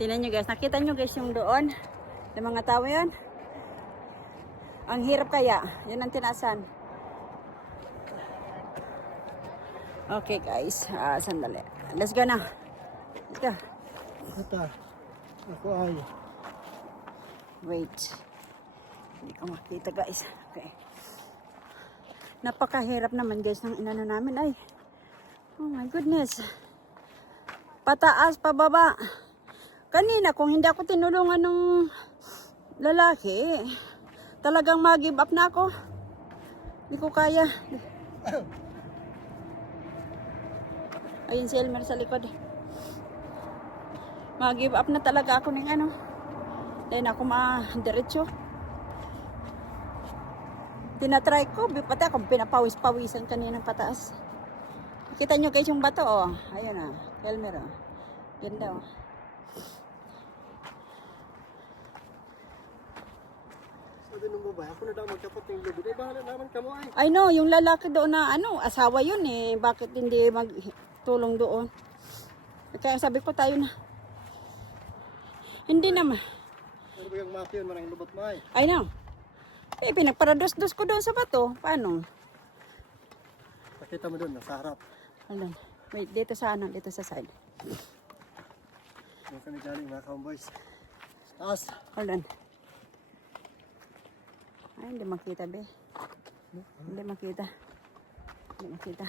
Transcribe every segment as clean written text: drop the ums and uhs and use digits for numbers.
Tingnan nyo guys, nakita nyo guys yung doon, yung mga tao yan. Ang hirap kaya, yun ang tinaasan. Okay guys, sandali. Let's go na. Let's go. Ito, ako ay. Wait. Hindi ko makita guys. Okay. Napakahirap naman guys ng inano namin ay. Oh my goodness. Pataas, pababa. Kanina kung hindi ako tinulungan ng lalaki, talagang mag-give up na ako. Hindi ko kaya. Ayun si Elmer sa likod. Mag-give up na talaga ako ng ano. Dahil ako ma-diretso. Tinatry ko, pati ako pinapawis-pawisan kanina ng pataas. Kita nyo guys yung bato, oh. Ayan ah, Elmer, oh. Yan daw. Sabi nung babae, ako na daw magkapot ng lubid. Ay, bahala naman ka mo ay. I know, yung lalaki doon na ano, asawa yun eh. Bakit hindi magtulong doon? Kaya sabi ko tayo na. Hindi naman. Ano ba yung mati yun, marang lubot mo ay? I know. Eh, pinagparados-dos ko doon sa bato. Paano? Pakita mo doon, nasa harap. Hold on. Wait, dito sa ano, dito sa side. Doon kami galing mga kaumboys. Taas. Hold on. Ay, hindi makita, be. Hindi makita. Hindi makita.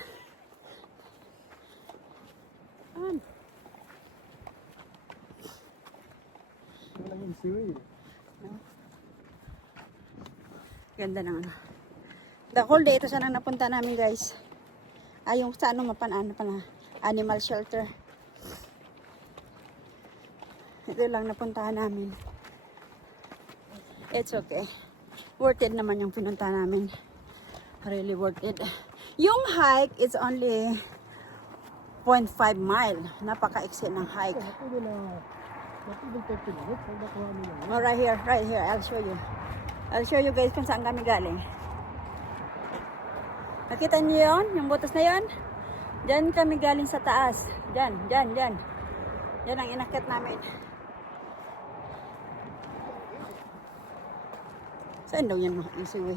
Ayan. Ano lang yung siwi? Ganda ng ano. The whole day, ito sana napunta namin, guys. Ay, yung sa ano, ano pala, animal shelter. Ito lang napuntahan namin. It's okay. Worth it naman yung pinunta namin. Really worth it. Yung hike is only 0.5 mile. Napaka-exit ng hike. Pwede na, pwede 30 minutes. Pag nakuha mo lang. Oh, right here. I'll show you. I'll show you guys kung saan kami galing. Nakita niyo yun? Yung butas na yun? Diyan kami galing sa taas. Diyan. Yan ang inakyat namin. Saan daw yan mga easy way?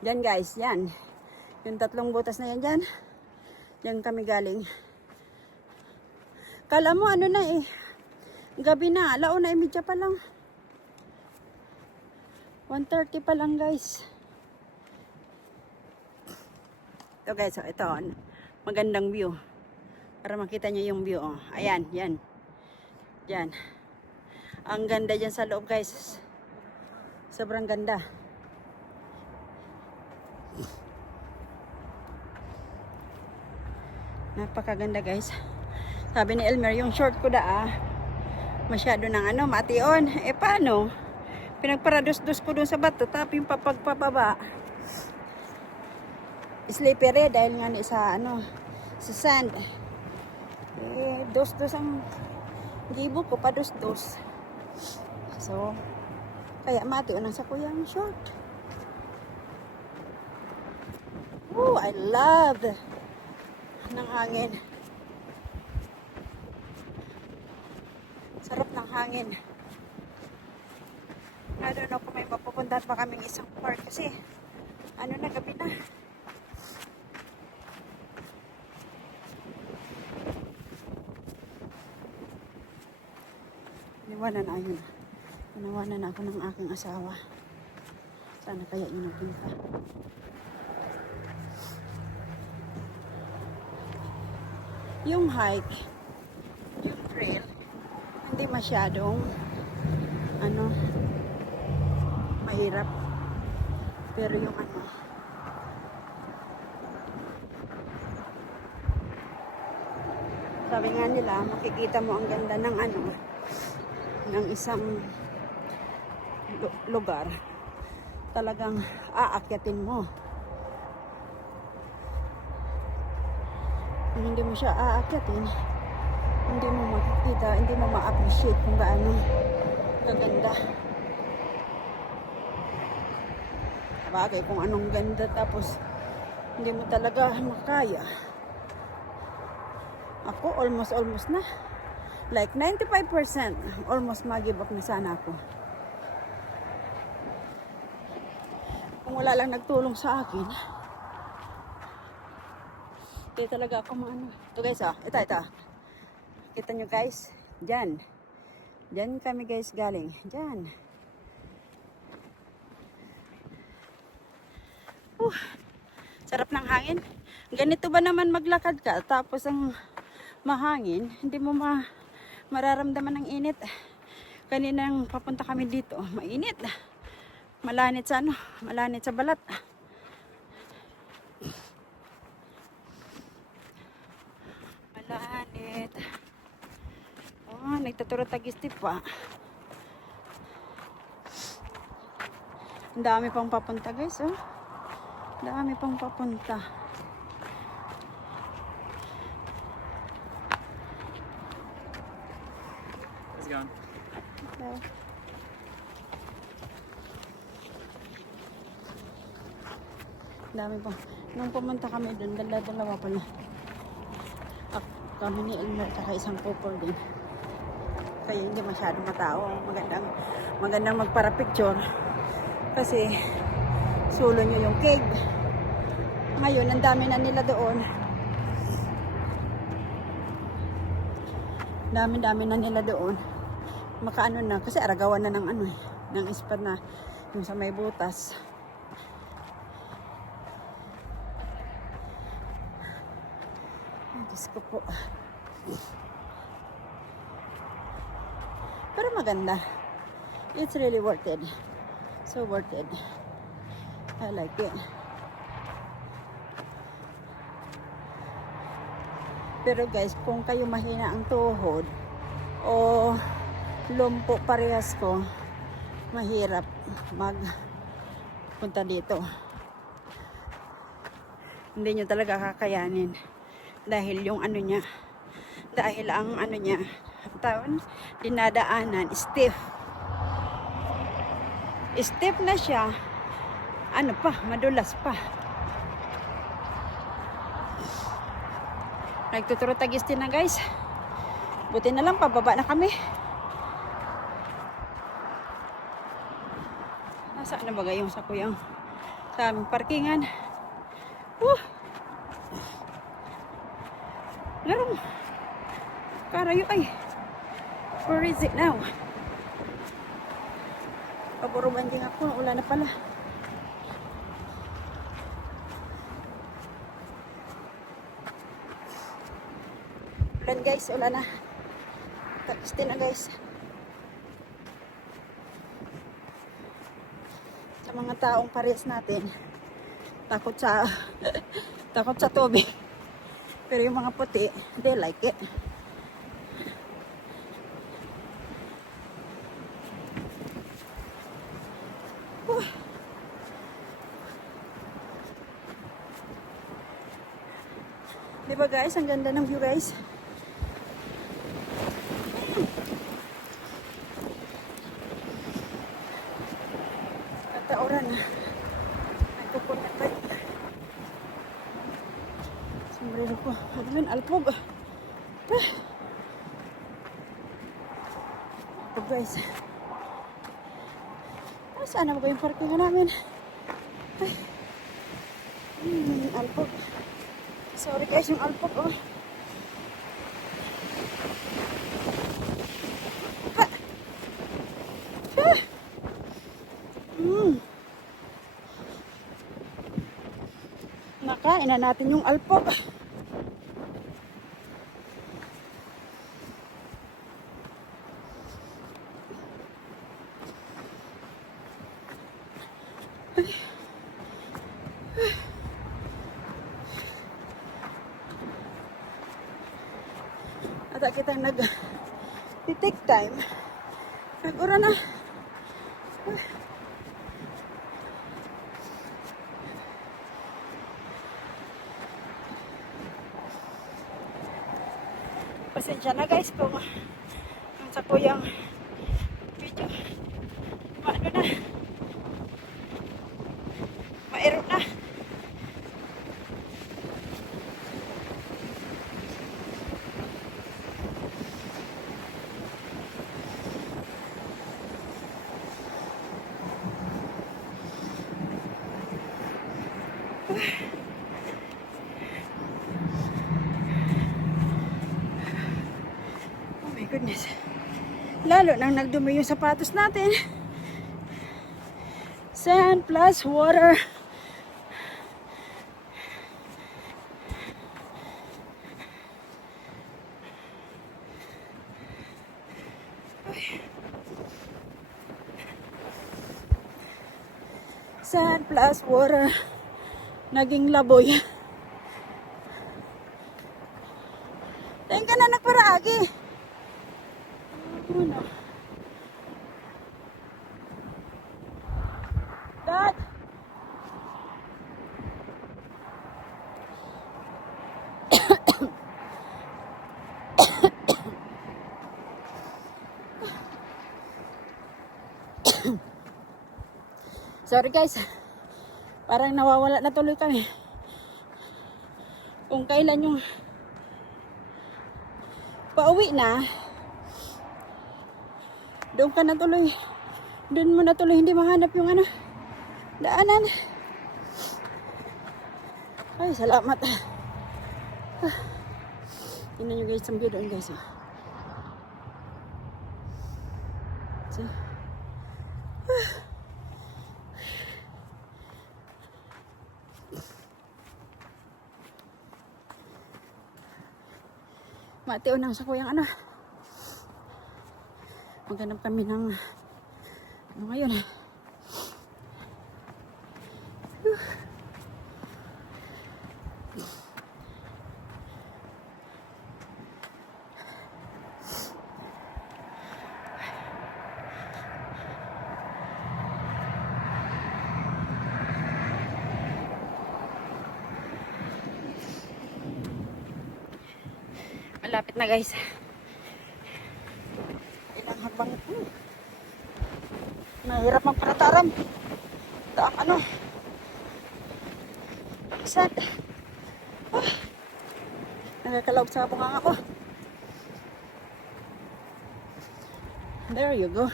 Diyan guys, yan. Yung tatlong butas na yan dyan. Diyan kami galing. Kala mo ano na eh. Gabi na, 1:30 pa lang. 1:30 pa lang guys. Ito guys, ito. Magandang view. Para makita nyo yung view. Oh. Ayan, yan. Yan. Ang ganda dyan sa loob guys. Sobrang ganda. Napakaganda guys. Sabi ni Elmer, yung short ko masyado ng ano, mation. Eh paano? Pinagparados-dos ko dun sa bato, tapos yung papagpababa. Slippery dahil nga sa ano, sa sand. Eh, dos-dos ang gibo ko, pa dos-dos. So, kaya mation sa kuya ang short. Oh, I love ng hangin. Sarap ng hangin. I don't know kung may mapupuntahan pa kaming isang park kasi ano na, gabi na. Iniwanan ako ng aking asawa. Sana kaya yun nagpunta. Yung hike, yung trail, hindi masyadong ano, mahirap. Pero yung ano, sabi nga nila, makikita mo ang ganda ng ano, ng isang lugar. Talagang aakyatin mo. Kung hindi mo siya aakyatin, hindi mo makikita, hindi mo ma-appreciate kung gaano kaganda. Bagay kung anong ganda, tapos Hindi mo talaga makaya. Ako, almost na. Like 95%, almost mag-give up na sana ako. Kung wala lang nagtulong sa akin, hindi talaga ako maano. Ito guys, ito. Kita nyo guys, dyan. Dyan kami guys galing. Dyan. Sarap ng hangin. Ganito ba naman maglakad ka tapos ang mahangin, hindi mo mararamdaman ng init. Kaninang papunta kami dito, mainit. Malanit sa malanit sa balat. Malanit. Oh, nagtaturo tag-step pa. Ang dami pang papunta guys, oh. Ang dami pang papunta. It's gone. Okay. Ang dami pang. Nung pumunta kami doon, dalawa pala. Kami ni Elmer kaka isang couple din. Kaya hindi masyado matao. Magandang magpara-picture. Kasi sulo nyo yung cave. Ngayon, ang dami na nila doon. Dami na nila doon. Makaano na. Kasi aragawan na ng ng ispat na yung sa may butas. Ay, Diyos ko po. Pero maganda. It's really worth it. So worth it. I like it. Pero guys, kung kayo mahina ang tuhod o lumpo parehas ko, mahirap magpunta dito. Hindi nyo talaga kakayanin. Dahil yung niya, dahil ang niya, taon, dinadaanan, stiff. Stiff na siya, madulas pa. Nagtuturo tag-step na guys. Buti na lang, pababa na kami. Nasaan na ba yung sa kuyang sa aming parkingan? Larong karayo ay. Where is it now? Paburuban din ako. Wala na pala. Ulan guys. Wala na. Tagistin na guys. Sa mga taong parehas natin, takot sa takot sa tubig. Pero yung mga puti, they like it. Diba guys, ang ganda ng view guys. Katauran na. Nagpupunta tayo. Sombrero ko. Ano yun? Alpog. Alpog guys. Saan na ba yung parkingan namin? Alpog. Sorry guys, yung alpog. Nakain na natin yung alpog. At kita nag-take time. Nag-ura na. Pasensya na guys kung sa kuyang video maero na. goodness. Lalo nang nagdumi yung sapatos natin. Sand plus water. Sand plus water. Naging laboy. Tingin ka na nagparaagi. Ano? Dad! Sorry guys. Parang nawawala na tuloy kami. Kung kailan yung pauwi na, doon ka na tuloy. Doon mo na tuloy hindi mahanap yung ano, daanan. Ay, salamat. Tingnan nyo guys, ang view doon guys. See? Mateo nang sa kuyang ano. Maghanap kami ng ano ngayon. Malapit na guys. Ilang habang mahirap magparataran. Daang ano. Sad. Nagkakalawag sa bunganga ko. There you go.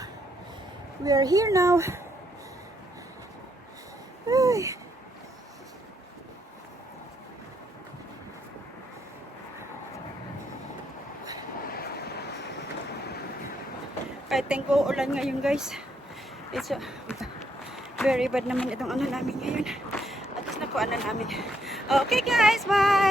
We are here now. Ay. Kahit tengko ulan ngayon guys. It's very bad naman itong ano namin ngayon. At least nakuha na namin. Okay guys, bye!